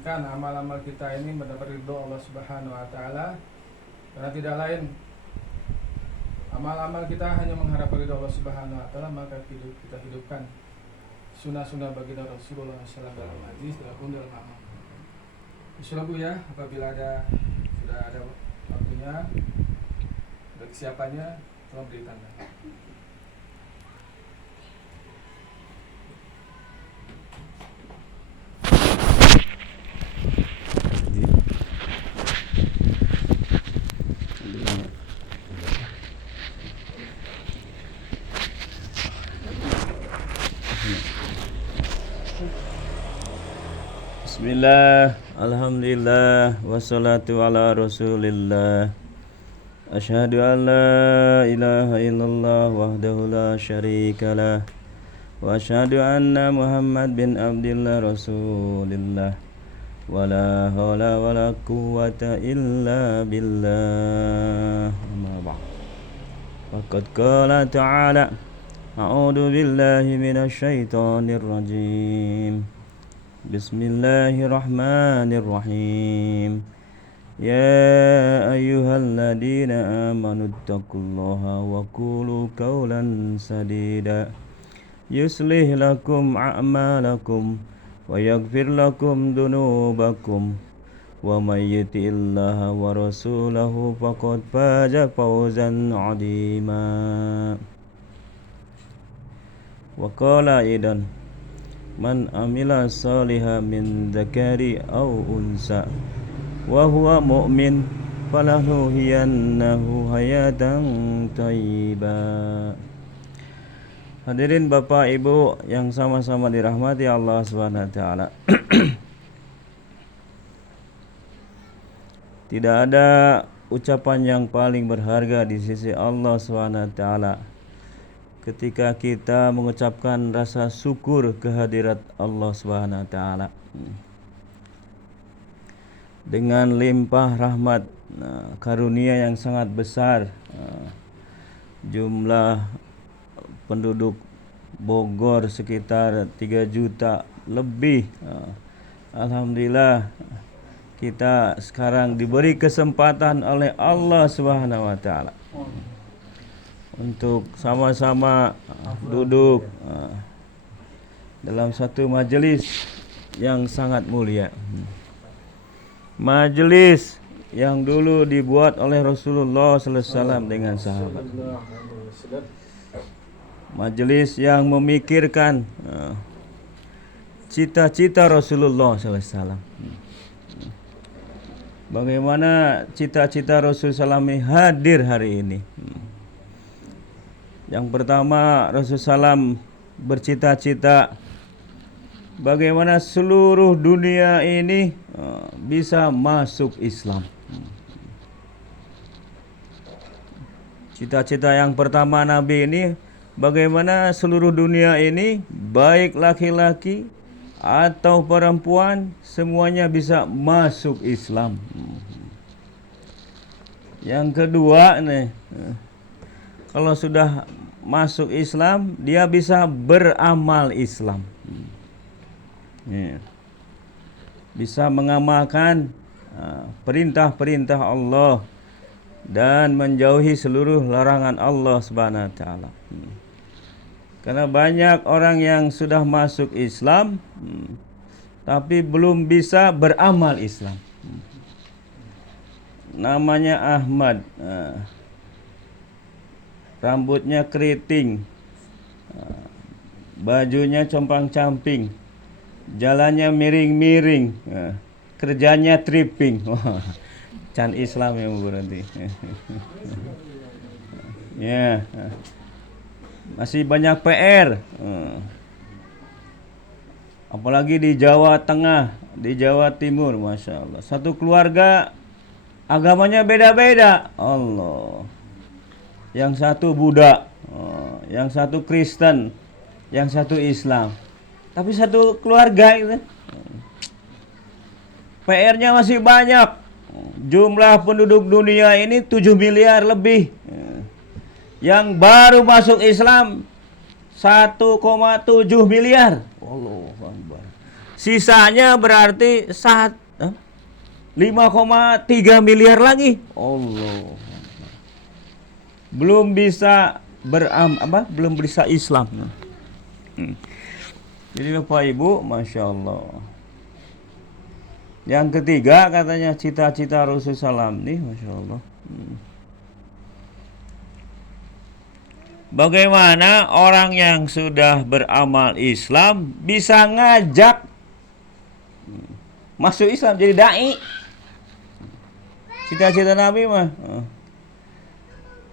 menginginkan amal-amal kita ini mendapat ridho Allah Subhanahu wa taala, karena tidak lain amal-amal kita hanya mengharapkan ridho Allah Subhanahu wa taala, maka kita hidupkan sunnah-sunnah baginda Rasulullah SAW dalam hadis maupun dalam amal. Insyaallah Bu ya, apabila sudah ada waktunya, ada kesiapannya, tolong beri tanda. Bismillah, alhamdulillah, wassalatu ala rasulillah. Asyhadu an la ilaha illallah wahdahu la syarikalah, wa asyhadu anna Muhammad bin Abdillah rasulillah. Wa la hawla wa la quwwata illa billah. Amma ba'd. Faqad qala ta'ala, a'udzu billahi minasy syaithanir rajim. Bismillahirrahmanirrahim. Ya ayyuhalladzina amanu taqullaha wa qulu qawlan sadida yuslih lakum a'malakum wa yaghfir lakum dunubakum wa may yuti'illaha wa rasulahu faqad faza fawzan 'azima. Wa qala aidan, man amila salihan min dzakari aw unsa wa huwa mu'min falanuhyiyannahu hayatan thayyibah. Hadirin Bapak Ibu yang sama-sama dirahmati Allah Subhanahu wa taala. Tidak ada ucapan yang paling berharga di sisi Allah Subhanahu wa taala ketika kita mengucapkan rasa syukur kehadirat Allah Subhanahu wa taala. Dengan limpah rahmat, karunia yang sangat besar, jumlah penduduk Bogor sekitar 3 juta lebih. Alhamdulillah kita sekarang diberi kesempatan oleh Allah Subhanahu wa taala untuk sama-sama duduk dalam satu majelis yang sangat mulia. Majelis yang dulu dibuat oleh Rasulullah sallallahu alaihi wasallam dengan sahabat. Majelis yang memikirkan cita-cita Rasulullah sallallahu alaihi wasallam. Bagaimana cita-cita Rasulullah SAW hadir hari ini. Yang pertama, Rasulullah SAW bercita-cita bagaimana seluruh dunia ini bisa masuk Islam. Cita-cita yang pertama Nabi ini, bagaimana seluruh dunia ini, baik laki-laki atau perempuan, semuanya bisa masuk Islam. Yang kedua nih, kalau sudah masuk Islam, dia bisa beramal Islam. Bisa mengamalkan perintah-perintah Allah dan menjauhi seluruh larangan Allah Subhanahu wa taala. Karena banyak orang yang sudah masuk Islam tapi belum bisa beramal Islam. Namanya Ahmad, rambutnya keriting, bajunya compang-camping, jalannya miring-miring, kerjanya tripping. Can Islam ya berarti. Ya, masih banyak PR. Apalagi di Jawa Tengah, di Jawa Timur, Masya Allah. Satu keluarga agamanya beda-beda. Allah. Yang satu Buddha, yang satu Kristen, yang satu Islam. Tapi satu keluarga itu. PR-nya masih banyak. Jumlah penduduk dunia ini 7 miliar lebih. Yang baru masuk Islam 1,7 miliar. Allahu Akbar. Sisanya berarti 5,3 miliar lagi. Allah. Belum bisa belum bisa Islam. Jadi Bapak Ibu, Masya Allah. Yang ketiga katanya cita-cita Rasulullah SAW nih, Masya Allah. Bagaimana orang yang sudah beramal Islam bisa ngajak masuk Islam jadi dai? Cita-cita Nabi mah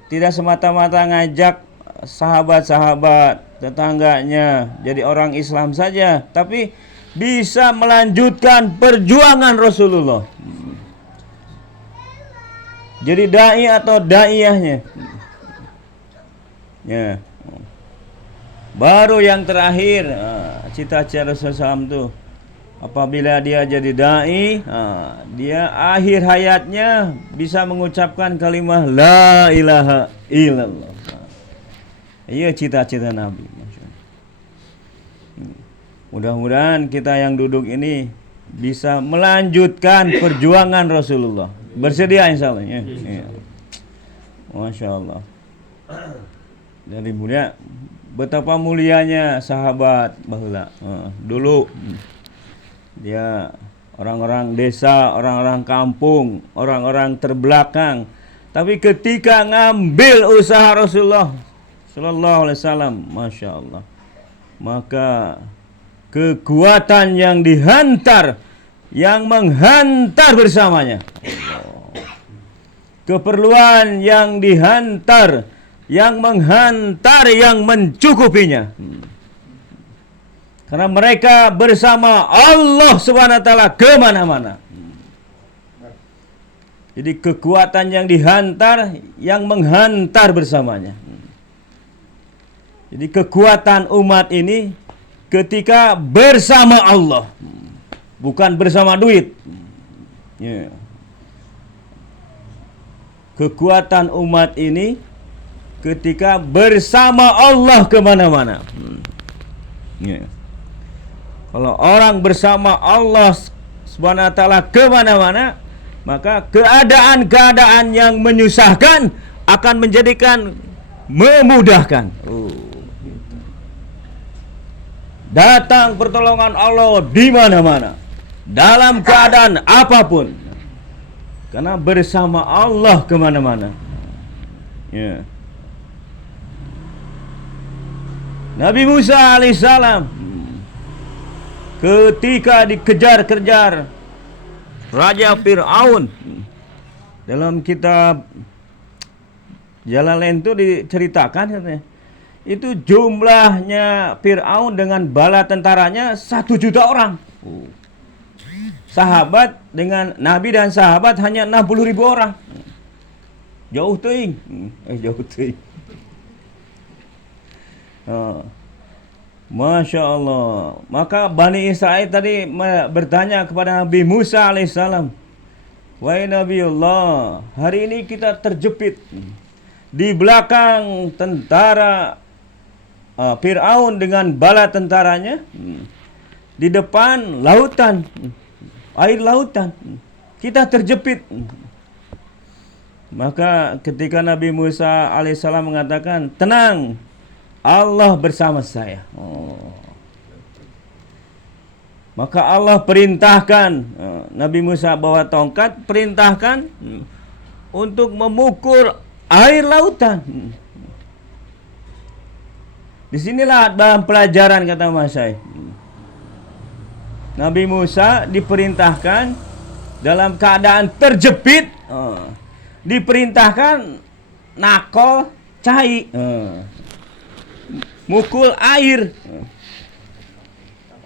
tidak semata-mata ngajak sahabat-sahabat, tetangganya jadi orang Islam saja, tapi bisa melanjutkan perjuangan Rasulullah. Jadi dai atau daiyahnya. Ya. Baru yang terakhir, cita-cita Rasulullah SAW itu apabila dia jadi dai, dia akhir hayatnya bisa mengucapkan kalimat la ilaha illallah. Iya cita-cita Nabi. Mudah-mudahan kita yang duduk ini bisa melanjutkan perjuangan Rasulullah. Bersedia insyaallah ya. Masya Allah. Dari mulia, betapa mulianya sahabat baheula. Dulu dia orang-orang desa, orang-orang kampung, orang-orang terbelakang. Tapi ketika ngambil usaha Rasulullah Sallallahu Alaihi Wasallam, Masya Allah, maka kekuatan yang dihantar, yang menghantar bersamanya, keperluan yang dihantar, yang menghantar, yang mencukupinya. Karena mereka bersama Allah Subhanahu wa taala kemana-mana. Jadi kekuatan yang dihantar, yang menghantar bersamanya. Jadi kekuatan umat ini ketika bersama Allah, bukan bersama duit. Ya. Kekuatan umat ini ketika bersama Allah kemana-mana. Ya. Kalau orang bersama Allah Subhanahu wa taala kemana-mana, maka keadaan-keadaan yang menyusahkan akan menjadikan memudahkan. Datang pertolongan Allah di mana-mana, dalam keadaan apapun, karena bersama Allah kemana-mana. Ya. Nabi Musa alaihissalam ketika dikejar-kejar Raja Fir'aun, dalam kitab Jalalain itu diceritakan katanya, itu jumlahnya Fir'aun dengan bala tentaranya 1 juta orang. Sahabat dengan Nabi dan sahabat hanya 60.000 orang. Jauh teuing. Jauh teuing. Masya Allah. Maka Bani Israel tadi bertanya kepada Nabi Musa alaihissalam, wahai Nabiullah, hari ini kita terjepit di belakang tentara Fir'aun dengan bala tentaranya, di depan lautan, air lautan, kita terjepit. Maka ketika Nabi Musa alaihissalam mengatakan, tenang, Allah bersama saya. Maka Allah perintahkan, Nabi Musa bawa tongkat, perintahkan untuk memukul air lautan. Disinilah dalam pelajaran, kata Mas Syai. Nabi Musa diperintahkan dalam keadaan terjepit, diperintahkan nakol cai, mukul air,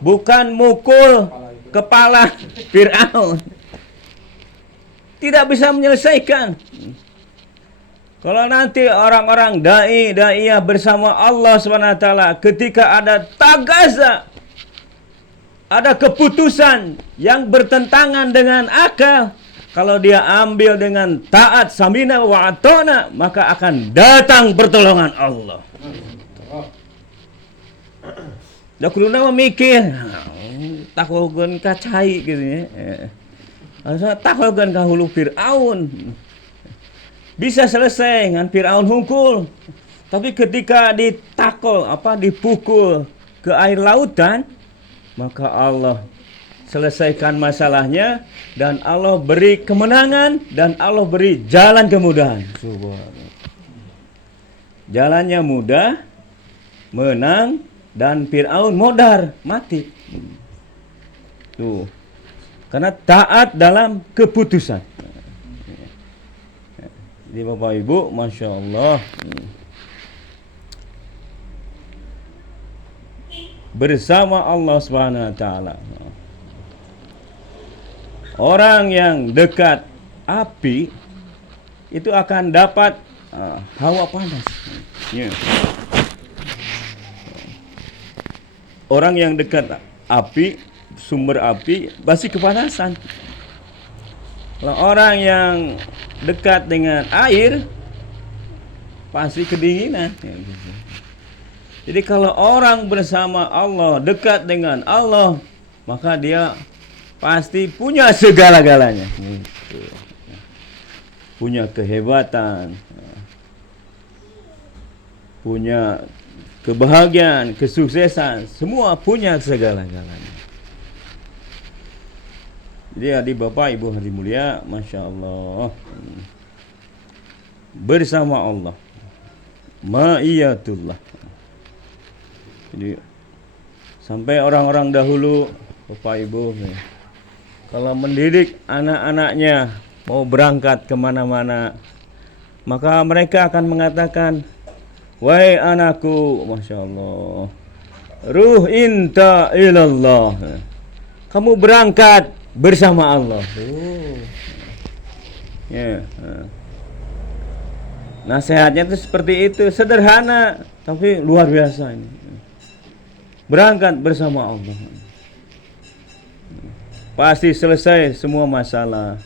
bukan mukul kepala Fir'aun. Tidak bisa menyelesaikan. Kalau nanti orang-orang daiyah bersama Allah SWT, ketika ada tagaza, ada keputusan yang bertentangan dengan akal, kalau dia ambil dengan taat samina wa atona, maka akan datang pertolongan Allah. Da kuduna mikir, takogeun ka cai gitu ya. Asa takogeun ka hulu Firaun. Bisa selesai ngan Firaun hungkul. Tapi ketika dipukul ke air lautan, maka Allah selesaikan masalahnya dan Allah beri kemenangan dan Allah beri jalan kemudahan. Subhanallah. Jalannya mudah, menang, dan Fir'aun modar, mati. Tuh. Karena taat dalam keputusan. Jadi Bapak Ibu, Masya Allah, bersama Allah Subhanahu wa taala. Orang yang dekat api itu akan dapat hawa panas. Ya. Orang yang dekat api, sumber api, pasti kepanasan. Kalau orang yang dekat dengan air, pasti kedinginan. Ya, gitu. Jadi kalau orang bersama Allah, dekat dengan Allah, maka dia pasti punya segala-galanya. Gitu. Punya kehebatan, punya kebahagiaan, kesuksesan, semua punya segala-galanya. Jadi adik Bapak Ibu hadirin mulia, Masya Allah, bersama Allah, ma'iyatullah. Jadi sampai orang-orang dahulu, Bapak Ibu, kalau mendidik anak-anaknya mau berangkat kemana-mana, maka mereka akan mengatakan, wahai anakku, Masya Allah, ruh inta ilallah, kamu berangkat bersama Allah. Ya. Nasihatnya itu seperti itu, sederhana tapi luar biasa ini. Berangkat bersama Allah, pasti selesai semua masalah.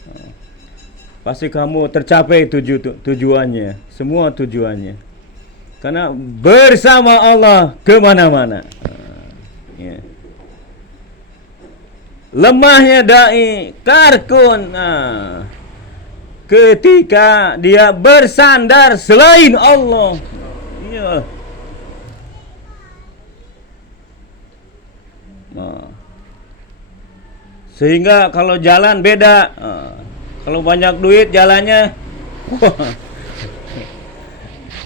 Pasti kamu tercapai tujuannya, semua tujuannya. Karena bersama Allah kemana-mana. Ya. Lemahnya dai karkun, ketika dia bersandar selain Allah. Ya. Sehingga kalau jalan beda. Kalau banyak duit jalannya,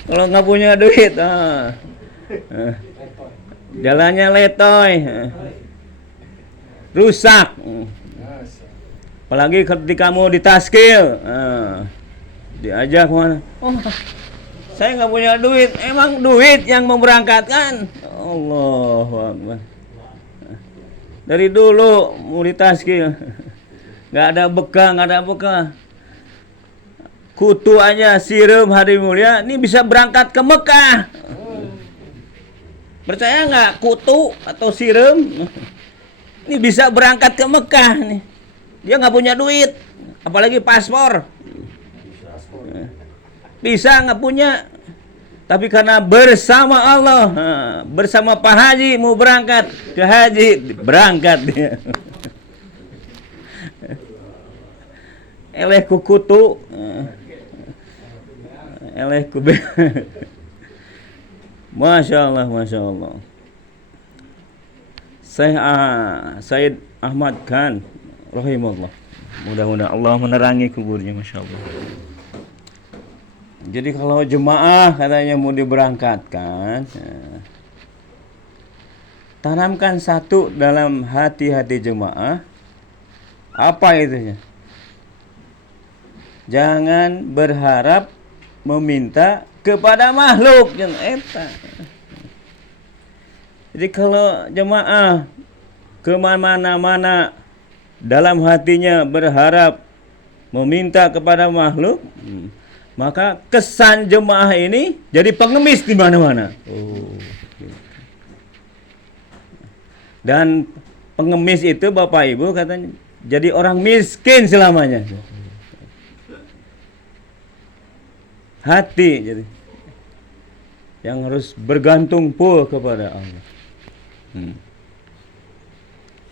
kalau nggak punya duit, jalannya letoy, rusak. Apalagi ketika mau ditaskil, diajak mana? Oh, saya nggak punya duit. Emang duit yang memberangkatkan? Allahu Akbar. Dari dulu mau ditaskil, nggak ada bekal, kutu aja sirum hari mulia, ini bisa berangkat ke Mekah. Percaya nggak, kutu atau sirum ini bisa berangkat ke Mekah nih. Dia nggak punya duit, apalagi paspor. Bisa nggak punya, tapi karena bersama Allah, bersama Pak Haji mau berangkat ke haji, berangkat dia. Eleh ku kutu, eleh ku Masya Allah, Masya Allah. Said Ahmad Khan rahimahullah, mudah-mudahan Allah menerangi kuburnya, Masya Allah. Jadi kalau jemaah katanya mau diberangkatkan, tanamkan satu dalam hati-hati jemaah. Apa itunya? Jangan berharap meminta kepada makhluk yang eta. Jadi kalau jemaah kemana-mana dalam hatinya berharap meminta kepada makhluk, maka kesan jemaah ini jadi pengemis di mana-mana. Dan pengemis itu Bapak Ibu katanya jadi orang miskin selamanya. Hati jadi yang harus bergantung full kepada Allah.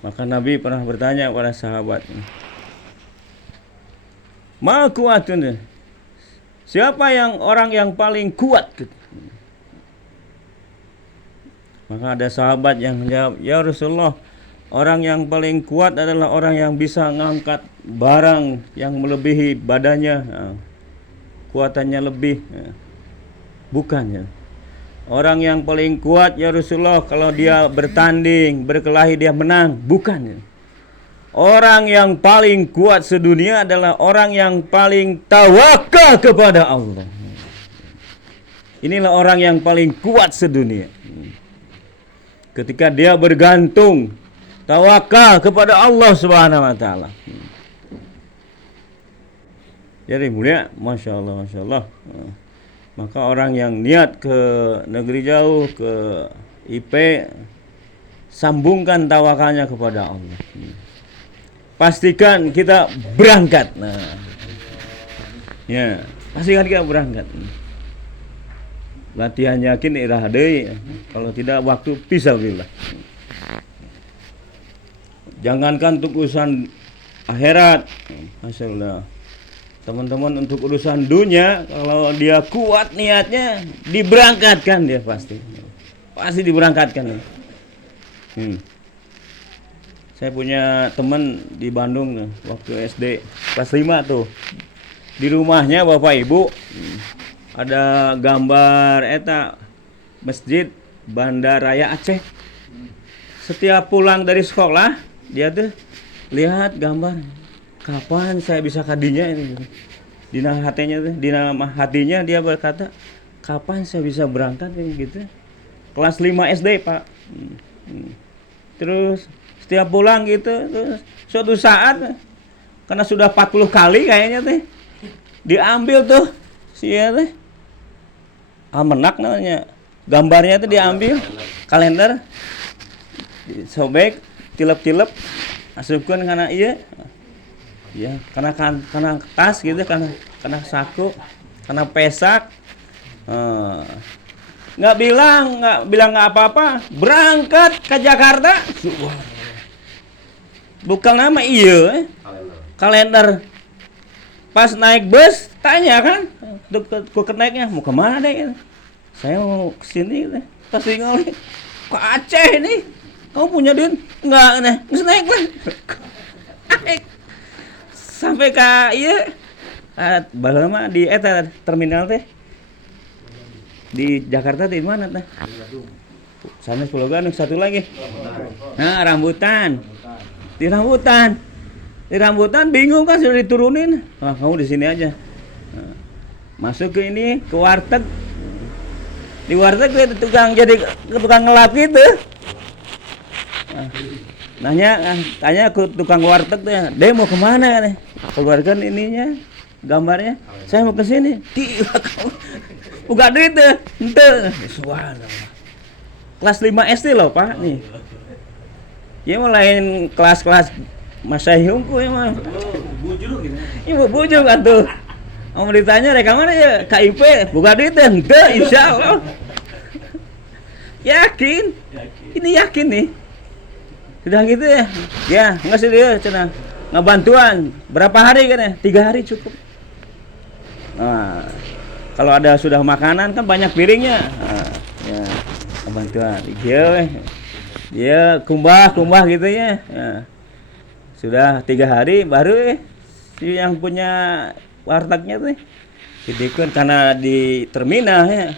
Maka Nabi pernah bertanya kepada sahabat, ma kuatun, siapa yang orang yang paling kuat? Maka ada sahabat yang menjawab, ya Rasulullah, orang yang paling kuat adalah orang yang bisa ngangkat barang yang melebihi badannya, kuatannya lebih. Bukan ya. Orang yang paling kuat ya Rasulullah kalau dia bertanding, berkelahi dia menang. Bukan ya. Orang yang paling kuat sedunia adalah orang yang paling tawakal kepada Allah. Inilah orang yang paling kuat sedunia. Ketika dia bergantung, tawakal kepada Allah Subhanahu wa taala. Jadi mulia, Masya Allah. Maka orang yang niat ke negeri jauh, ke IP, sambungkan tawakalnya kepada Allah. Pastikan kita berangkat. Pastikan kita berangkat. Latihan yakin irah deui, kalau tidak waktu pisah-pisah. Jangankan untuk urusan akhirat, Masya Allah. Teman-teman untuk urusan dunia, kalau dia kuat niatnya, diberangkatkan dia pasti diberangkatkan. Saya punya teman di Bandung waktu SD kelas 5 tuh. Di rumahnya Bapak Ibu ada gambar Masjid Banda Raya Aceh. Setiap pulang dari sekolah dia tuh lihat gambar, kapan saya bisa kadinya ini. Di nama hatinya dia berkata, kapan saya bisa berangkat ini gitu. Kelas 5 SD, Pak. Terus setiap pulang gitu, terus suatu saat karena sudah 40 kali kayaknya teh diambil tuh teh almanak namanya, gambarnya tuh diambil, kalender disobek, tilep asupkeun kana ieu ya, karena tas gitu, karena saku, karena pesak, nggak bilang nggak apa-apa, berangkat ke Jakarta. Bukan nama iya, kalender. Pas naik bus tanya kan, ke naiknya mau kemana deh? Saya mau kesini, pas tinggal ke Aceh nih. Kamu punya duit? Enggak, nggak naik lah. Sampai ke iya, balama di terminal teh di Jakarta di mana teh? Sana Pulau Gadung, satu lagi. Nah, rambutan. Di rambutan bingung kan, sudah diturunin. Kamu di sini aja. Masuk ke ini, ke warteg. Di warteg gue tukang ngelap gitu. Tanya ke tukang warteg tuh, "Deh mau kemana nih?" Keluarkan ininya, gambarnya. "Saya mau ke sini." Buka duit tuh. Ente. Subhanallah. Kelas 5 SD loh, Pak, nih. Ya mau lain kelas-kelas Masyayungku ya mah. Bujur gitu. Ibu bujur kan tuh. Mau ditanya reka mana ya? KIP, buka duit ente, insyaallah. Yakin? Ini yakin nih. Sudah gitu ya? Ya, enggak sih dia cenah. Ngebantuan berapa hari kan ya? 3 hari cukup. Nah, kalau ada sudah makanan kan banyak piringnya. Nah, ya, ngebantuan. Dia kumbah gitu ya. Ya. Sudah 3 hari baru si yang punya wartegnya tuh didikun karena di terminal ya.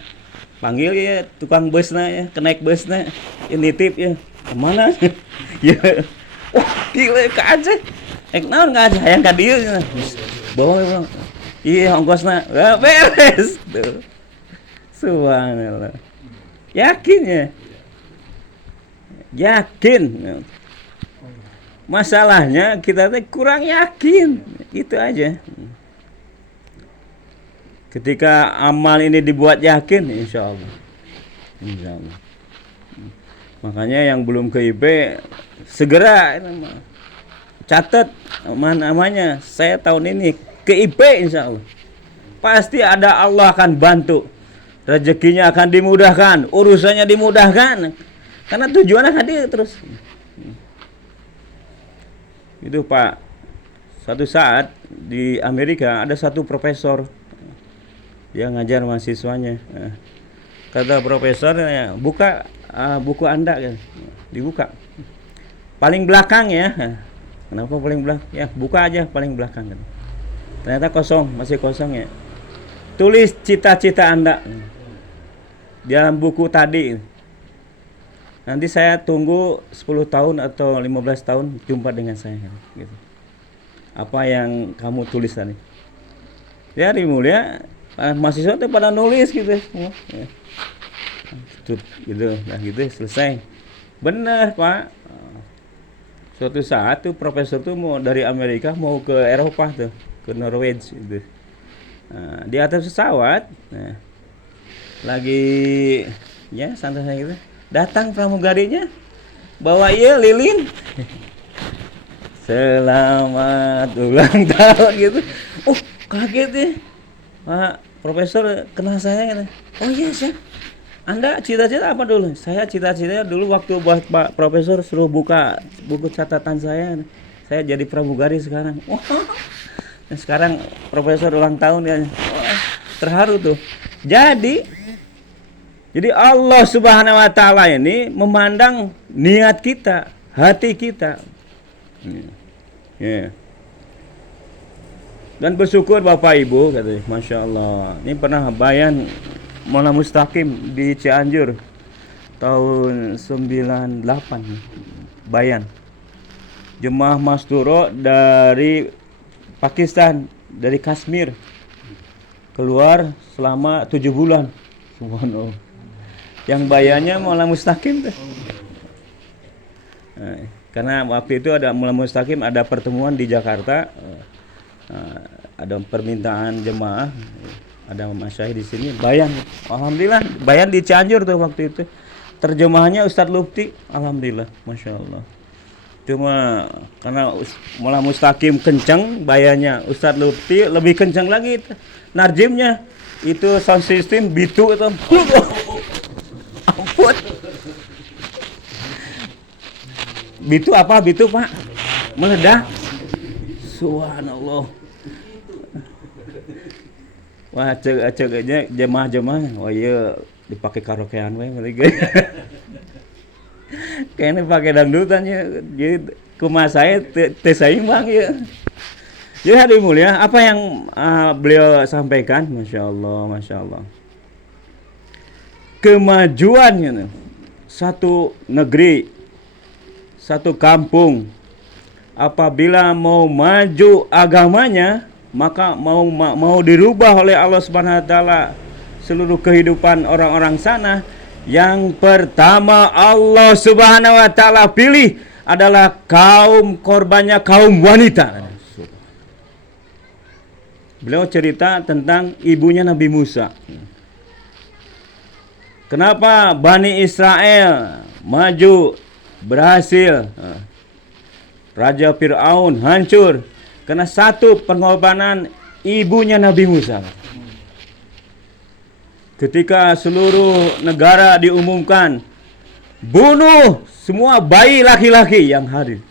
Panggil ya tukang busnya ya, kenaik busnya. Ya nitip ya. Kemana? Ya. Wah, gila ke Aceh. Naon ka Aceh hayang ka dieu. Bawa. Iya ongkosna. Beres tuh. Subhanallah. Yakin ya? Yakin. Masalahnya kita tuh kurang yakin. Itu aja. Ketika amal ini dibuat yakin, insya Allah. Makanya yang belum ke IP segera catat namanya. Saya tahun ini ke IP insya Allah. Pasti ada, Allah akan bantu. Rezekinya akan dimudahkan, urusannya dimudahkan. Karena tujuannya hadir terus. Itu Pak, suatu saat di Amerika ada satu profesor, dia ngajar mahasiswanya. Kata profesornya, buka buku Anda kan. Dibuka. Paling belakang ya. Kenapa paling belakang? Ya, buka aja paling belakang kan. Ternyata kosong, masih kosong ya. Tulis cita-cita Anda dalam buku tadi. Nanti saya tunggu 10 tahun atau 15 tahun jumpa dengan saya gitu. Apa yang kamu tulis tadi? Ya, mulia mahasiswa itu pada nulis gitu semua. Ya. Gitu, nah gitu selesai. Benar Pak. Suatu saat tuh profesor tuh mau dari Amerika mau ke Eropa tuh, ke Norway gitu. Nah, di atas pesawat, nah, lagi ya santai gitu. Datang pramugarinya, bawa lilin. Selamat ulang tahun gitu. Oh kaget ya, Pak Profesor kenal saya gitu. Oh iya sih. Anda cita-cita apa dulu? Saya cita-cita dulu waktu buat Pak Profesor suruh buka buku catatan saya. Saya jadi pramugari sekarang. Wah. Nah, sekarang Profesor ulang tahun ya. Wah, terharu tuh. Jadi Allah Subhanahu wa taala ini memandang niat kita, hati kita. Yeah. Dan bersyukur Bapak Ibu katanya, Masya Allah. Ini pernah bayan Maula Mustaqim di Cianjur tahun 98 bayan. Jemaah Masturo dari Pakistan, dari Kashmir keluar selama 7 bulan. Subhanallah. Yang bayannya Maula Mustaqim tuh. Karena waktu itu ada Maula Mustaqim, ada pertemuan di Jakarta. Ada permintaan jemaah, ada masyayikh di sini bayan. Alhamdulillah bayan di Cianjur tuh waktu itu. Terjemahannya Ustadz Lufti, alhamdulillah, Masya Allah. Cuma karena Maula Mustaqim kencang bayannya, Ustadz Lufti lebih kencang lagi narjimnya. Itu sound system bitu itu. Ampun. Bitu apa? Bitu Pak? Meledak. Subhanallah. Wah, cek aja jemaah-jemaah. Oh iya, dipakai karaokean we mereka. Kayaknya pakai dangdutan ya. Jadi kumaha saya teh seimbang ya. Jadi hadirin mulia, apa yang beliau sampaikan, Masya Allah, Masya Allah. Kemajuannya satu negeri, satu kampung, apabila mau maju agamanya, maka mau dirubah oleh Allah Subhanahu wa taala seluruh kehidupan orang-orang sana. Yang pertama Allah Subhanahu wa taala pilih adalah kaum korbannya kaum wanita. Beliau cerita tentang ibunya Nabi Musa. Kenapa Bani Israel maju berhasil? Raja Fir'aun hancur karena satu pengorbanan ibunya Nabi Musa. Ketika seluruh negara diumumkan bunuh semua bayi laki-laki yang hadir,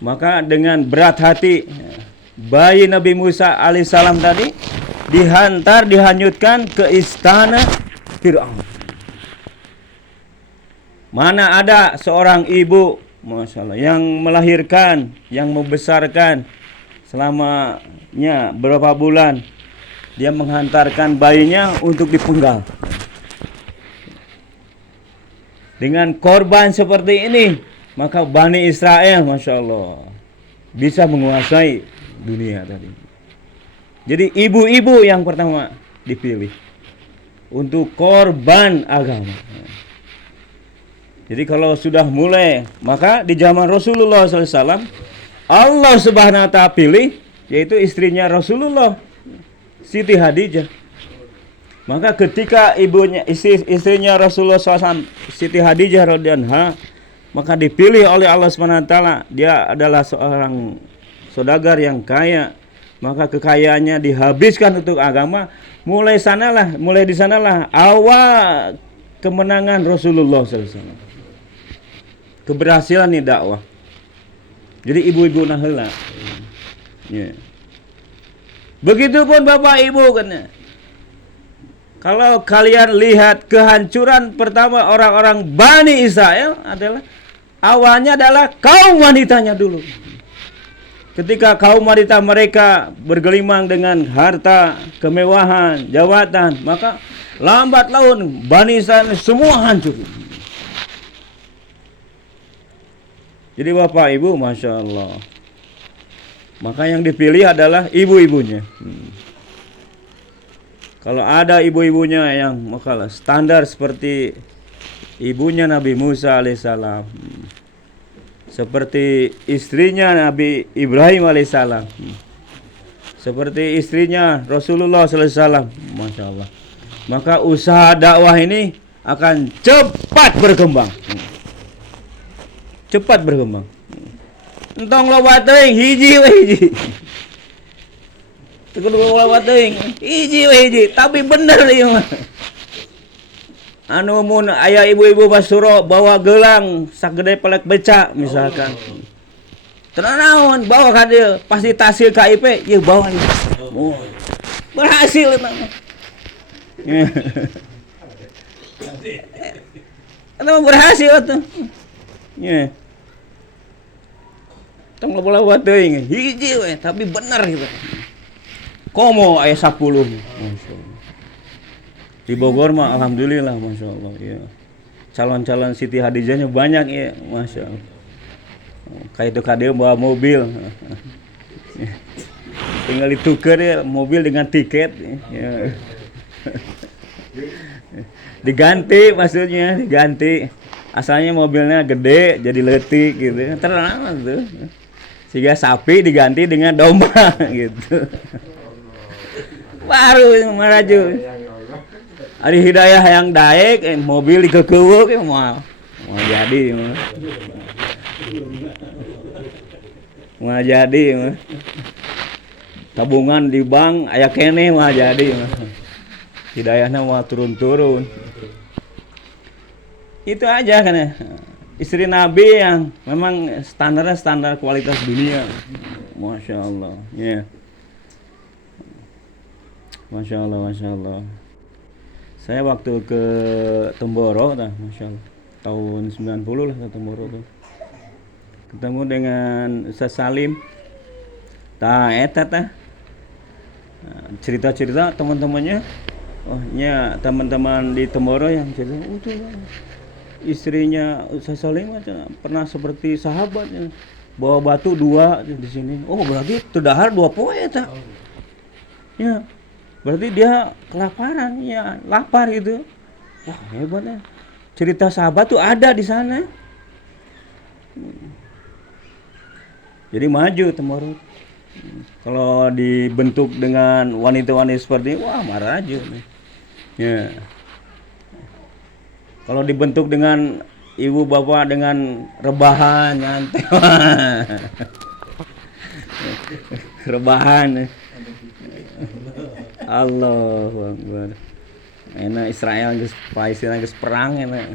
maka dengan berat hati bayi Nabi Musa alaihissalam tadi dihanyutkan ke istana Fir'aun. Mana ada seorang ibu, Masya Allah, yang melahirkan, yang membesarkan selamanya berapa bulan, dia menghantarkan bayinya untuk dipenggal. Dengan korban seperti ini, maka Bani Israel, Masya Allah, bisa menguasai dunia tadi. Jadi ibu-ibu yang pertama dipilih untuk korban agama. Jadi kalau sudah mulai, maka di zaman Rasulullah SAW, Allah Subhanahu wa taala pilih, yaitu istrinya Rasulullah, Siti Hadijah. Maka ketika istrinya Rasulullah SAW, Siti Hadijah radhiyallahu anha, maka dipilih oleh Allah Subhanahu wa taala. Dia adalah seorang saudagar yang kaya, maka kekayaannya dihabiskan untuk agama. Mulai di sanalah awal kemenangan Rasulullah SAW. Keberhasilan nih dakwah. Jadi ibu-ibu nah heula. Ya. Begitupun Bapak Ibu kan. Kalau kalian lihat kehancuran pertama orang-orang Bani Israel adalah awalnya adalah kaum wanitanya dulu. Ketika kaum wanita mereka bergelimang dengan harta, kemewahan, jabatan, maka lambat laun Bani Israel semua hancur. Jadi Bapak Ibu, Masya Allah. Maka yang dipilih adalah ibu-ibunya. Kalau ada ibu-ibunya yang makalah standar seperti ibunya Nabi Musa alaihissalam, seperti istrinya Nabi Ibrahim alaihissalam, seperti istrinya Rasulullah sallallahu alaihi wasallam, Masya Allah, maka usaha dakwah ini akan cepat berkembang. Cepat berkembang. Entong loba teuing hiji we hiji. Teu loba teuing hiji we hiji, tapi bener ieu mah. Anu mun aya ibu-ibu basuro bawa gelang sagede pelek beca misalkan. Tenang naon bawa ka dieu, pasti tasil KIP, ieu bawa ieu. Oh. Berhasil eta mah. Eta mah berhasil atuh. Nya. Tong loba-loba teuing hiji we, tapi bener gitu. Komo aya 10. Masyaallah. Di Bogor mah alhamdulillah masyaallah ya. Calon-calon Siti Hadijahnya banyak ya, masyaallah. Kayak itu kadeu bawa mobil. Tinggal ditukar ya mobil dengan tiket ya. Diganti maksudnya, diganti. Asalnya mobilnya gede jadi leutik gitu. Tenang tuh. Sehingga sapi diganti dengan domba gitu. Baru maraju. Ari hidayah yang daek mobil dikekeuweuk mau jadi mah. Mau jadi mah. Tabungan di bank aya keneh mah jadi mah. Hidayahna mah turun-turun. Itu aja kan ya. Istri Nabi yang memang standarnya standar kualitas dunia. Masya Allah. Ya. Masya Allah, Masya Allah. Saya waktu ke Temboro, Masya Allah. Tahun 90 lah ke Temboro tuh. Ketemu dengan Ustaz Salim. Eta cerita-cerita teman-temannya. Oh, nya teman-teman di Temboro yang cerita, istrinya Ustaz Salim pernah seperti sahabatnya bawa batu 2 di sini. Oh berarti terdahar 2 poe eta. Ya. Berarti dia kelaparan ya, lapar gitu. Wah, hebatnya. Cerita sahabat tuh ada di sana. Jadi maju Temboro. Kalau dibentuk dengan wanita-wanita seperti ini, wah marah aja. Ya. Kalau dibentuk dengan ibu bapak dengan rebahan nyantai. Rebahan. Allahu Akbar. Enak Israel geus Palestina geus perang enak.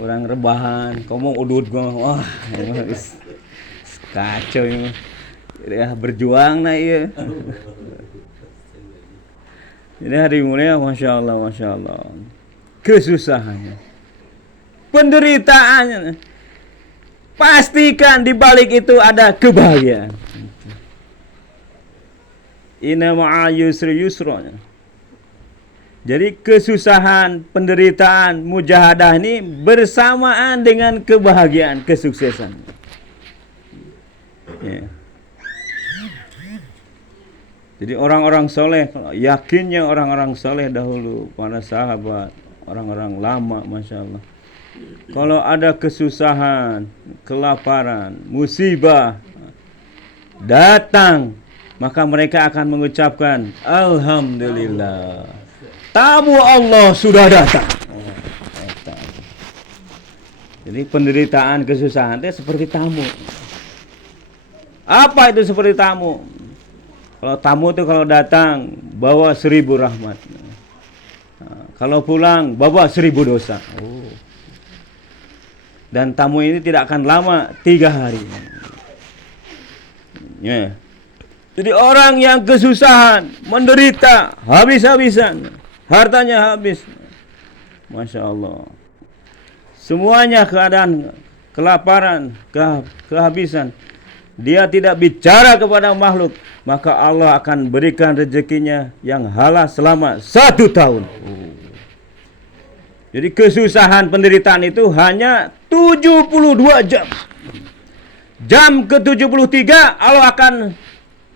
Urang rebahan, komo udud gua. Wah, geus kacau ini. Ya berjuang na ieu. Jadi hari mulia Masya Allah. Kesusahannya, penderitaannya, pastikan di balik itu ada kebahagiaan. Inna ma'al yusri yusra. Jadi kesusahan, penderitaan, mujahadah ini bersamaan dengan kebahagiaan, kesuksesan. Ya. Jadi orang-orang soleh, yakinnya orang-orang soleh dahulu, para sahabat, orang-orang lama, Masya Allah. Kalau ada kesusahan, kelaparan, musibah datang, maka mereka akan mengucapkan Alhamdulillah, tamu Allah sudah datang. Jadi penderitaan, kesusahan itu seperti tamu. Apa itu seperti tamu? Kalau tamu itu kalau datang bawa 1000 rahmat. Kalau pulang bawa 1000 dosa. Oh. Dan tamu ini tidak akan lama, 3 hari. Ya. Jadi orang yang kesusahan, menderita, habis-habisan, hartanya habis. Masya Allah. Semuanya keadaan kelaparan, kehabisan. Dia tidak bicara kepada makhluk, maka Allah akan berikan rezekinya yang halal selama 1 tahun. Jadi kesusahan penderitaan itu hanya 72 jam. Jam ke-73 Allah akan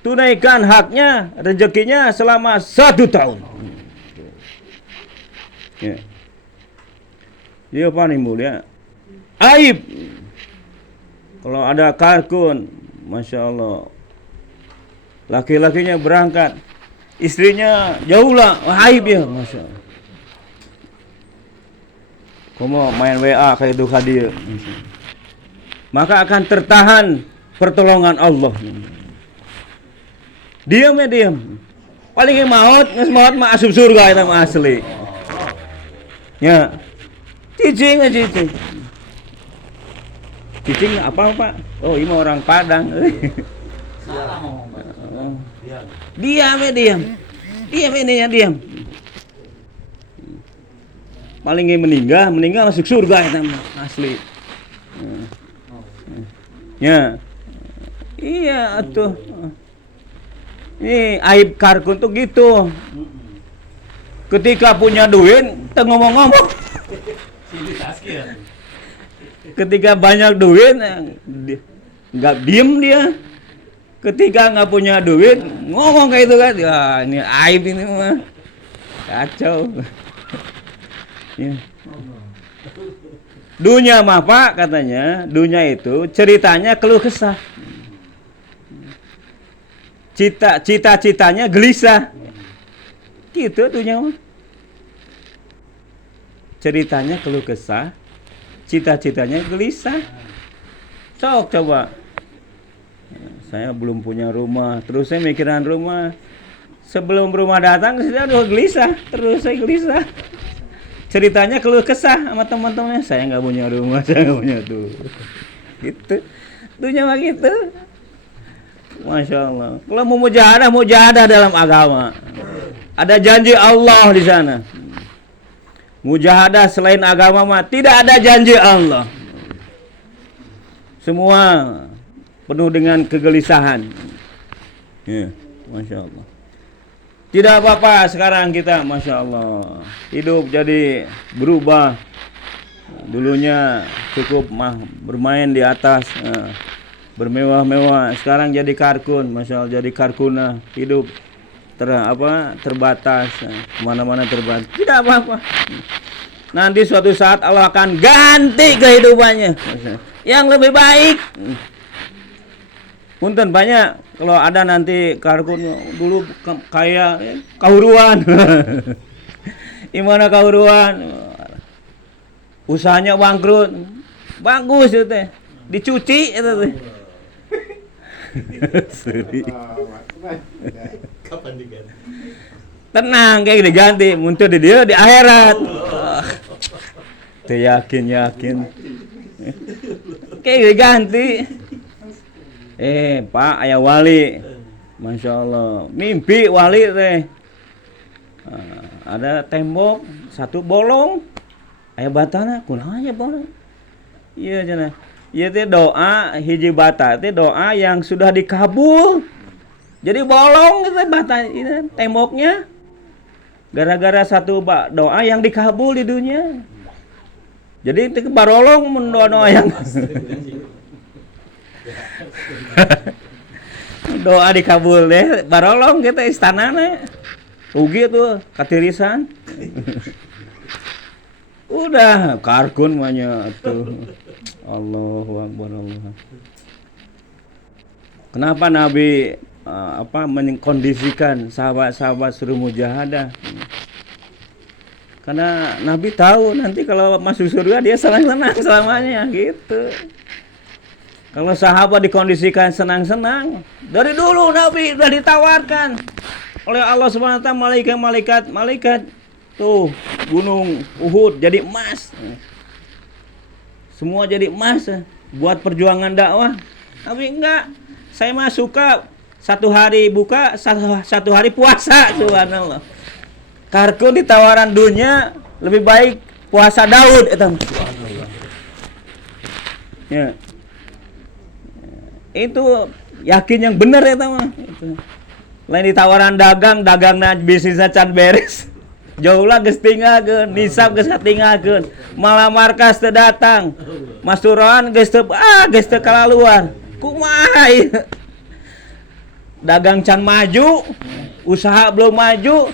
tunaikan haknya, rezekinya selama 1 tahun. Ya. Dia apa nih mulia? Aib. Kalau ada karkun, Masya Allah, laki-lakinya berangkat, istrinya jauh lah, aib ya, Masya Allah. Kamu main WA kayak itu hadir, maka akan tertahan pertolongan Allah. Diam ya diam. Paling maut mah asup surga itu mah asli. Ya, cicing aja cicing. Cicing apa Pak? Oh ini orang Padang. Diam ya diam. Diam ini ya diam. Paling meninggal masuk surga itu asli. Ya. Iya atuh. Ini aib karkun tuh gitu. Ketika punya duit, teu ngomong-ngomong. Ketika banyak duit, nggak diem dia. Ketika nggak punya duit, ngomong kayak itu kan. Wah, ini aib ini mah. Kacau. Ya. Dunia mah Pak katanya, dunia itu ceritanya keluh kesah. Cita-citanya gelisah. Gitu dunia mah. Ceritanya keluh kesah, cita-citanya gelisah. Sok coba. Saya belum punya rumah, terus saya mikiran rumah. Sebelum rumah datang saya udah gelisah, terus saya gelisah. Ceritanya keluh kesah sama teman-temannya, saya nggak punya rumah, saya nggak punya tuh. Gitu. Dunia mah gitu. Masya Allah. Kalau mau mujahadah dalam agama. Ada janji Allah di sana. Mujahadah selain agama mah tidak ada janji Allah. Semua penuh dengan kegelisahan. Ya, Masya Allah. Tidak apa-apa sekarang kita, Masya Allah, hidup jadi berubah. Dulunya cukup bermain di atas, bermewah-mewah. Sekarang jadi karkun, Masya Allah, jadi karkuna. Hidup terbatas, kemana-mana terbatas. Tidak apa-apa. Nanti suatu saat Allah akan ganti kehidupannya yang lebih baik. Punten banyak kalau ada nanti karkun dulu kaya kauruan. Gimana kauruan? Usahanya bangkrut. Bagus itu teh. Dicuci itu teh. Kapan diganti? Tenang kayak diganti, muncul di dia di akhirat. Teh yakin. Kayak diganti. Pak ayah wali, Masya Allah, mimpi wali teh. Ada tembok satu bolong, ayah batana, kunanya bolong. Iya cina, iya teh doa hiji bata teh doa yang sudah dikabul. Jadi bolong gitu bata ini temboknya, gara-gara satu doa yang dikabul di dunia. Jadi itu barolong mendoa yang doa dikabul deh, barolong kita istanana, rugi tuh katirisan. Udah karkun banyak tuh. Allahu Akbar Allah. Kenapa Nabi mengkondisikan sahabat-sahabat suruh mujahadah? Karena Nabi tahu nanti kalau masuk surga dia senang-senang selamanya gitu. Kalau sahabat dikondisikan senang-senang, dari dulu Nabi sudah ditawarkan oleh Allah Subhanahu wa taala malaikat Tuh, Gunung Uhud jadi emas. Semua jadi emas buat perjuangan dakwah. Tapi enggak. Saya mah suka satu hari buka, satu hari puasa, subhanallah. Karkun di tawaran dunia lebih baik puasa Daud eta. Ya. Itu yakin yang bener eta mah. Lain di tawaran dagangna bisnisnya can beres. Jauh lah geus tinggalkeun, nisab geus katinggalkeun. Malah markas teu datang. Masuron geus teu kalaluar. Kumaha ieu? Dagang can maju, usaha belum maju,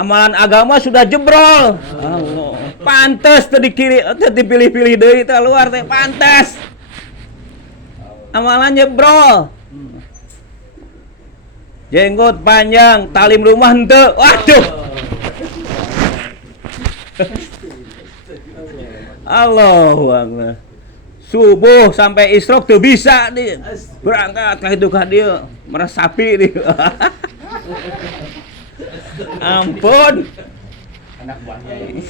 amalan agama sudah jebrol. Allah. Pantes teu dipilih-pilih deui teh luar teh pantes. Amalan jebrol. Jenggot panjang, talim rumah henteu. Waduh. Allahu Akbar. Subuh sampai isrok tuh bisa nih berangkat kah itu kah dia meresapi nih. Ampun. Anak buahnya ini.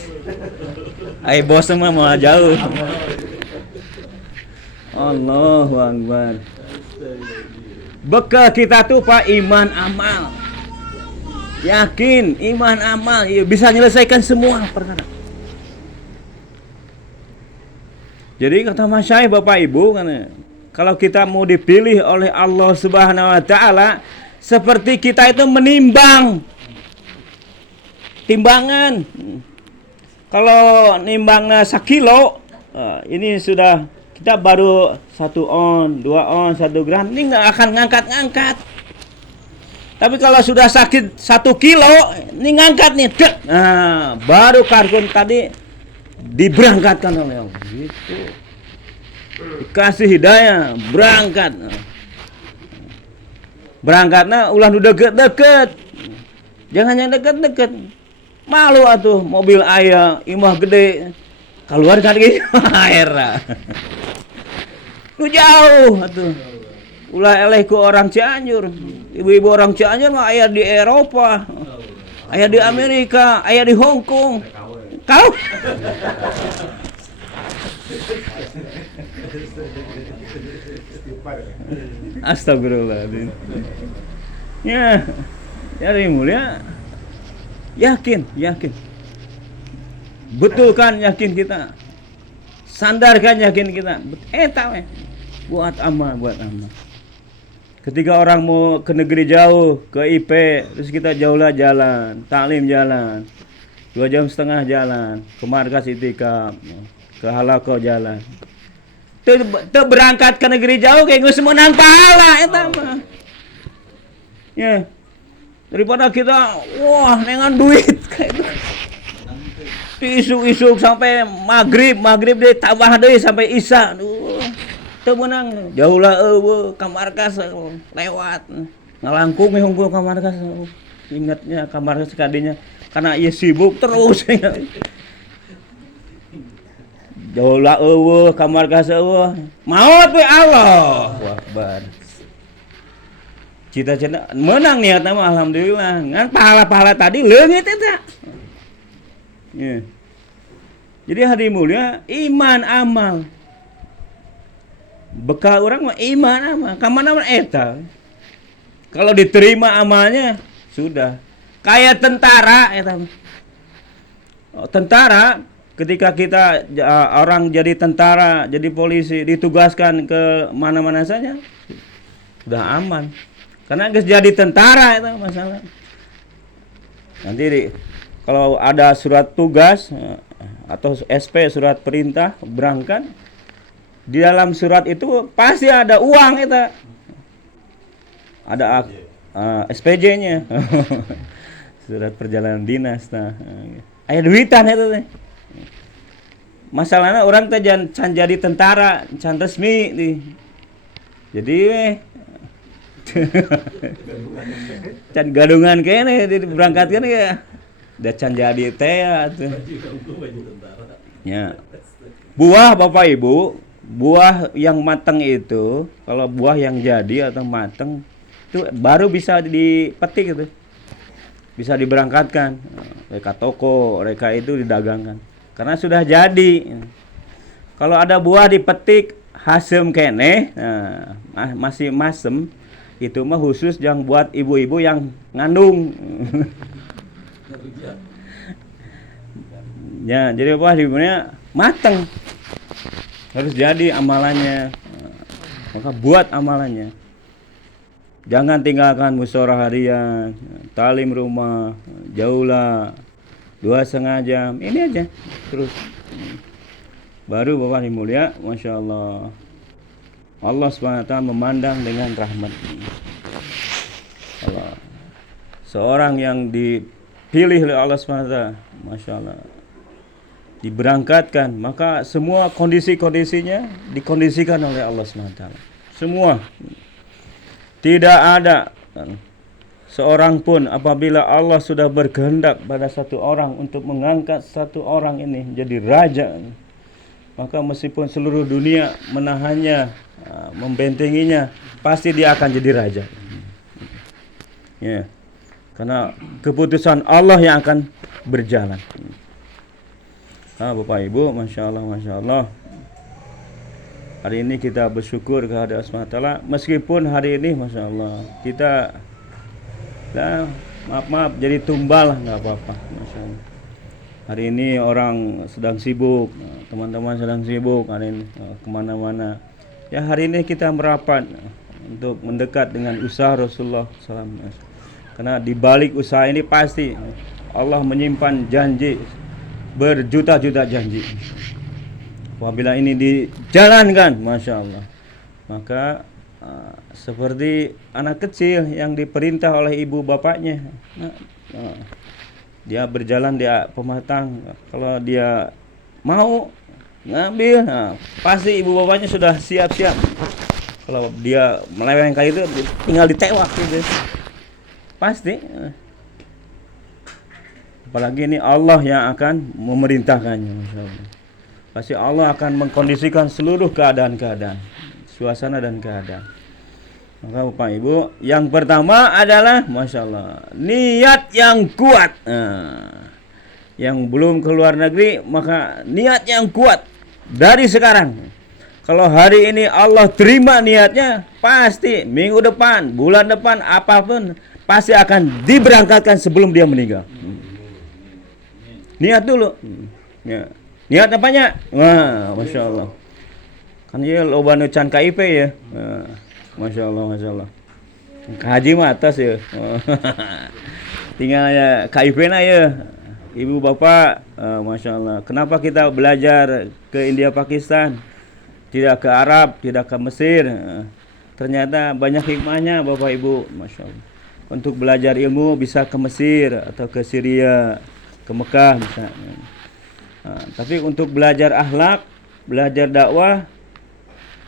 Ai bos mah mau jauh. Allahu Akbar. Bekal kita tuh Pak iman amal. Yakin iman amal ya bisa menyelesaikan semua perkara. Jadi kata Mas Syekh Bapak Ibu kan, kalau kita mau dipilih oleh Allah Subhanahu wa taala, seperti kita itu menimbang timbangan. Kalau nimbangnya 1 kilo, ini sudah kita baru 1 on, 2 on, 1 gram, ini nggak akan ngangkat-ngangkat. Tapi kalau sudah sakit 1 kilo, ini ngangkat nih, nah baru kargon tadi diberangkatkan oleh Allah. Gitu. Dikasih hidayah, berangkat. Berangkatnya ulah nu deket-deket. Jangan yang deket-deket. Malu atuh mobil aya imah gede. Keluar kan ge era. Nu jauh atuh. Ulah eleh ku orang Cianjur. Ibu-ibu orang Cianjur mah aya di Eropa. Aya di Amerika, aya di Hong Kong. Kau? Astagfirullahaladzim. Ya, dari mulia. Yakin. Betulkan yakin kita. Sandarkan yakin kita. Tahu buat amal. Ketika orang mau ke negeri jauh, ke IP, terus kita jauhlah jalan, taklim jalan. 2,5 jam jalan ke markas itikaf, ke halaqah jalan. Teu berangkat ke negeri jauh kayak geus meunang pahala eta mah. Ya. Daripada kita nengan duit kayak itu. Isuk-isuk sampai maghrib deh tambah deui sampai isya. Teu meunang. Jauhlah eueuh ka markas lewat. Ngalangkung we hungkul ka markas. Ingatnya ka markas kadinya. Karena ia sibuk terus. Jauhlah eueuh kamar gas eueuh. Maot we Allahu Akbar. Cita-cita menang niatna mah alhamdulillah. Ngan pahala-pahala tadi leungit eta. Ya. Jadi hadirin mulia, iman amal. Bekal orang mah iman amal. Ka mana mah eta. Kalau diterima amalnya sudah. Kayak tentara eta. Tentara ketika kita orang jadi tentara, jadi polisi, ditugaskan ke mana-mana saja sudah aman. Karena geus jadi tentara itu masalah. Nanti kalau ada surat tugas atau SP surat perintah berangkat, di dalam surat itu pasti ada uang itu. Ada SPJ-nya. Surat perjalanan dinas nah. Aya duitan itu teh. Masalahnya orang teh can jadi tentara, can resmi nih. Jadi can gadungan kene diberangkatkan ya. Da can jadi teh atuh. Ya. Buah Bapak Ibu, buah yang matang itu, kalau buah yang jadi atau matang itu baru bisa dipetik itu. bisa diberangkatkan. Mereka toko, mereka itu didagangkan. Karena sudah jadi. Kalau ada buah dipetik hasem kene, masih masem, itu mah khusus yang buat ibu-ibu yang ngandung. Ya, jadi apa sebenarnya mateng. Harus jadi amalannya. Maka buat amalannya. Jangan tinggalkan musyawarah harian, talim rumah, jauhlah 2,5 jam. Ini aja terus. Baru Bapak Ibu mulia, Masya Allah. Allah SWT memandang dengan rahmat. Kalau seorang yang dipilih oleh Allah SWT, Masya Allah, diberangkatkan, maka semua kondisi-kondisinya dikondisikan oleh Allah SWT. Semua. Tidak ada seorang pun apabila Allah sudah berkehendak pada satu orang untuk mengangkat satu orang ini menjadi raja, maka meskipun seluruh dunia menahannya, membentenginya, pasti dia akan jadi raja. Ya. Karena keputusan Allah yang akan berjalan. Bapak Ibu, Masya Allah, Masya Allah. Hari ini kita bersyukur kepada Allah SWT. Meskipun hari ini, Masya Allah, kita maaf jadi tumbal lah, nggak apa-apa, Masya Allah. Hari ini orang sedang sibuk, teman-teman sedang sibuk hari ini kemana-mana. Ya hari ini kita merapat untuk mendekat dengan usaha Rasulullah SAW. Karena di balik usaha ini pasti Allah menyimpan janji, berjuta-juta janji. Apabila ini dijalankan, Masya Allah, maka seperti anak kecil yang diperintah oleh ibu bapaknya, dia berjalan di pematang. Kalau dia mau ngambil, pasti ibu bapaknya sudah siap-siap. Kalau dia melewengkan itu, tinggal ditewak gitu, pasti. Apalagi ini Allah yang akan memerintahkannya, Masya Allah. Pasti Allah akan mengkondisikan seluruh keadaan-keadaan, suasana dan keadaan. Maka Bapak Ibu, yang pertama adalah Masya Allah, niat yang kuat. Yang belum keluar negeri, maka niat yang kuat dari sekarang. Kalau hari ini Allah terima niatnya, pasti minggu depan, bulan depan, apapun, pasti akan diberangkatkan sebelum dia meninggal. Niat dulu. Ya. Niat apanya? Wah, Masya Allah. Kan ya loba nu can KIP ya. Masya Allah, Masya Allah. Haji mah atas ya. Tinggal ya KIP na ya. Ibu bapak, Masya Allah. Kenapa kita belajar ke India Pakistan? Tidak ke Arab, tidak ke Mesir. Ternyata banyak hikmahnya Bapak Ibu, Masya Allah. Untuk belajar ilmu bisa ke Mesir atau ke Syria, ke Mekah misalnya. Tapi untuk belajar akhlak, belajar dakwah,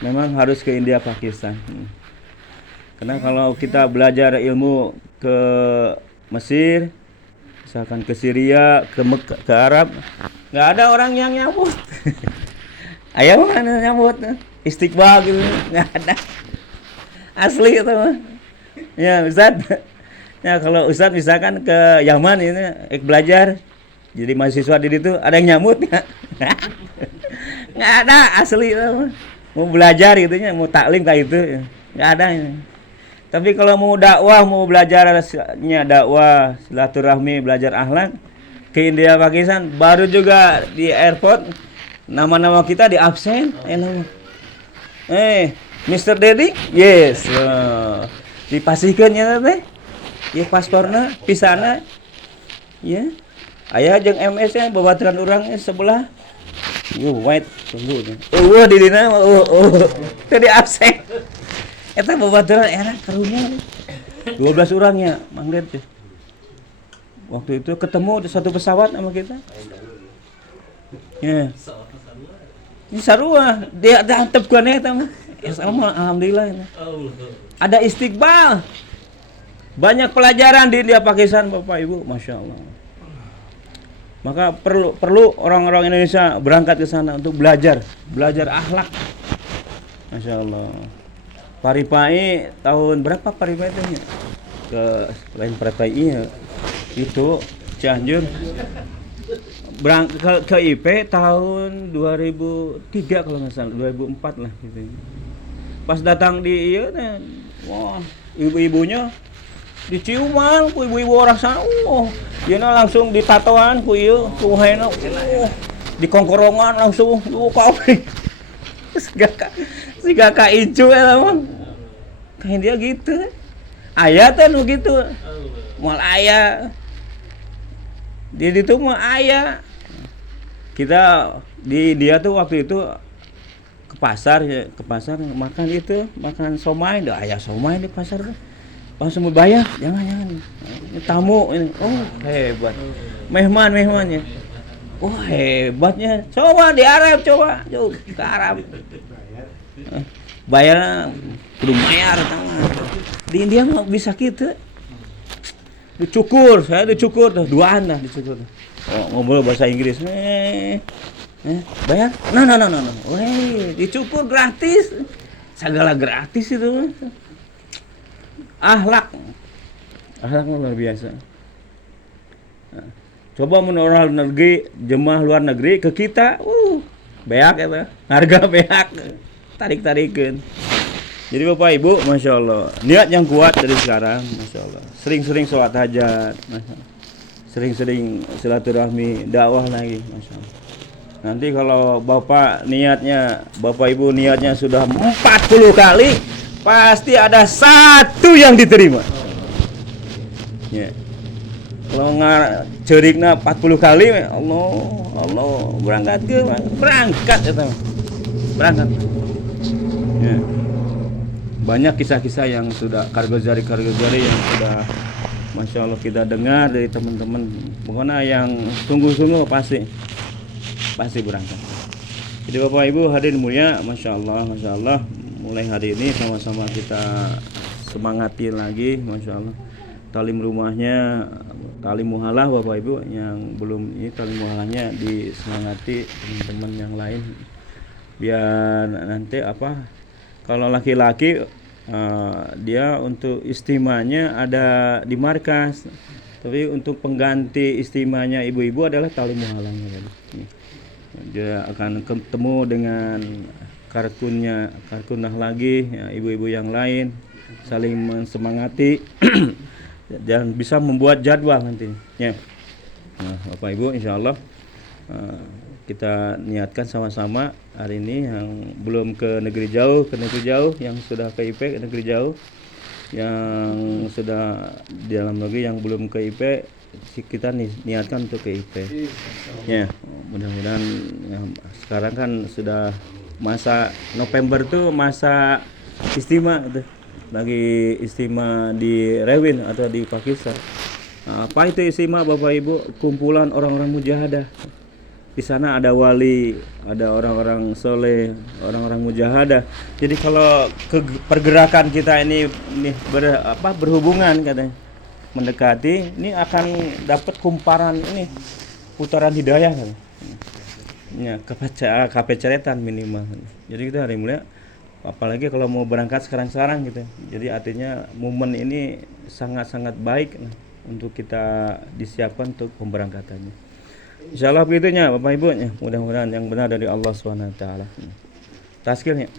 memang harus ke India Pakistan. Karena kalau kita belajar ilmu ke Mesir, misalkan ke Syria, ke Mekah, ke Arab, nggak ada orang yang nyambut. Ayo mana nyambut? Istiqbal gitu, nggak ada. Asli itu. Ya Ustaz. Ya kalau Ustaz misalkan ke Yaman ini belajar, jadi mahasiswa di situ, ada yang nyambut nggak? Nggak ada, asli itu. Mau belajar gitunya, mau taklim kayak itu, nggak ada. Tapi kalau mau dakwah, mau belajarnya dakwah, silaturahmi, belajar akhlak ke India Pakistan, baru juga di airport nama-nama kita di absen. Mr. Dedi, yes. Dipastikannya teh, ya pasporna, pisana, ya. Ayah jeung MS nya babaturan urangnya sebelah. Wait, tunggu. Di dina tadi absen. Eta babaturan era karunya 12 orangnya mangget tuh. Waktu itu ketemu di satu pesawat sama kita. Ya. Ini sarua, dia ada antep gua nih eta mah. Alhamdulillah. Ada istiqbal. Banyak pelajaran di India Pakistan Bapak Ibu, Masya Allah. Maka perlu orang-orang Indonesia berangkat ke sana untuk belajar akhlak. Masya Allah. Paripai tahun berapa Paripai itu? Ke lain Paripai ya. itu Cianjur berangkat ke IP tahun 2003 kalau nggak salah, 2004 lah gitu. Pas datang di iya teh, wah ibu-ibunya diciuman ku ibu-ibu orang sana. Dia langsung ditatoan ku ieu ku haena. Di kongkorongan langsung kau. Si kakak Icu ya mah. Kayak dia gitu. Aya teh nu gitu. Moal aya. Di itu mah aya. Kita dia tuh waktu itu ke pasar makan itu, makan somai, dah aya somai di pasar tuh. Langsung bayar, jangan. Ini tamu ini. Oh, hebat. Mehmannya. Oh, hebatnya. Coba di Arab coba. Yuk ke Arab. Bayar kudu bayar tama. Di India mah bisa gitu. Dicukur, saya dicukur tuh, duaan dah dicukur. Oh, ngobrol bahasa Inggris. Bayar? No. Weh, dicukur gratis. Segala gratis itu. Akhlak luar biasa. Coba menurut negeri, jemaah luar negeri ke kita, beak ya, harga beak, tarik-tarikin. Jadi Bapak Ibu, Masya Allah, niat yang kuat dari sekarang, Masya Allah. Sering-sering sholat hajat, Masya Allah. Sering-sering silaturahmi, dakwah lagi, Masya Allah. Nanti kalau Bapak Ibu niatnya sudah 40 kali, pasti ada satu yang diterima. Ya. Kalau cerikna 40 kali, Allah berangkat ya. Ya. Banyak kisah-kisah yang sudah kargo jari yang sudah Masya Allah kita dengar dari teman-teman. Pokoknya yang sungguh-sungguh pasti berangkat. Jadi Bapak Ibu hadirin mulia, Masya Allah, mulai hari ini sama-sama kita semangati lagi, Masya Allah. Talim rumahnya, talim muhalah Bapak Ibu yang belum ini talim muhalahnya disemangati teman-teman yang lain. Biar nanti kalau laki-laki dia untuk istimanya ada di markas, tapi untuk pengganti istimanya ibu-ibu adalah talim muhalahnya. Dia akan ketemu dengan karkunah lagi ya, ibu-ibu yang lain saling mensemangati dan bisa membuat jadwal nanti ya. Nah, Bapak Ibu insya Allah kita niatkan sama-sama hari ini yang belum ke negeri jauh, yang sudah ke IP ke negeri jauh, yang sudah di dalam negeri yang belum ke IP kita niatkan untuk ke IP ya. Mudah-mudahan ya, sekarang kan sudah masa November tuh masa istimewa tuh. Lagi istimewa di Rewin atau di Pakistan. Apa itu istimewa Bapak Ibu? Kumpulan orang-orang mujahadah. Di sana ada wali, ada orang-orang soleh, orang-orang mujahadah. Jadi kalau pergerakan kita ini berhubungan katanya, mendekati, ini akan dapat kumparan ini putaran hidayah kan. Ya, kepeceretan minimal. Jadi kita hari mulia apalagi kalau mau berangkat sekarang gitu. Jadi artinya momen ini sangat-sangat baik untuk kita disiapkan untuk pemberangkatannya. Insyaallah begitunya Bapak Ibu ya. Mudah-mudahan yang benar dari Allah Subhanahu wa taala. Tazkirnya.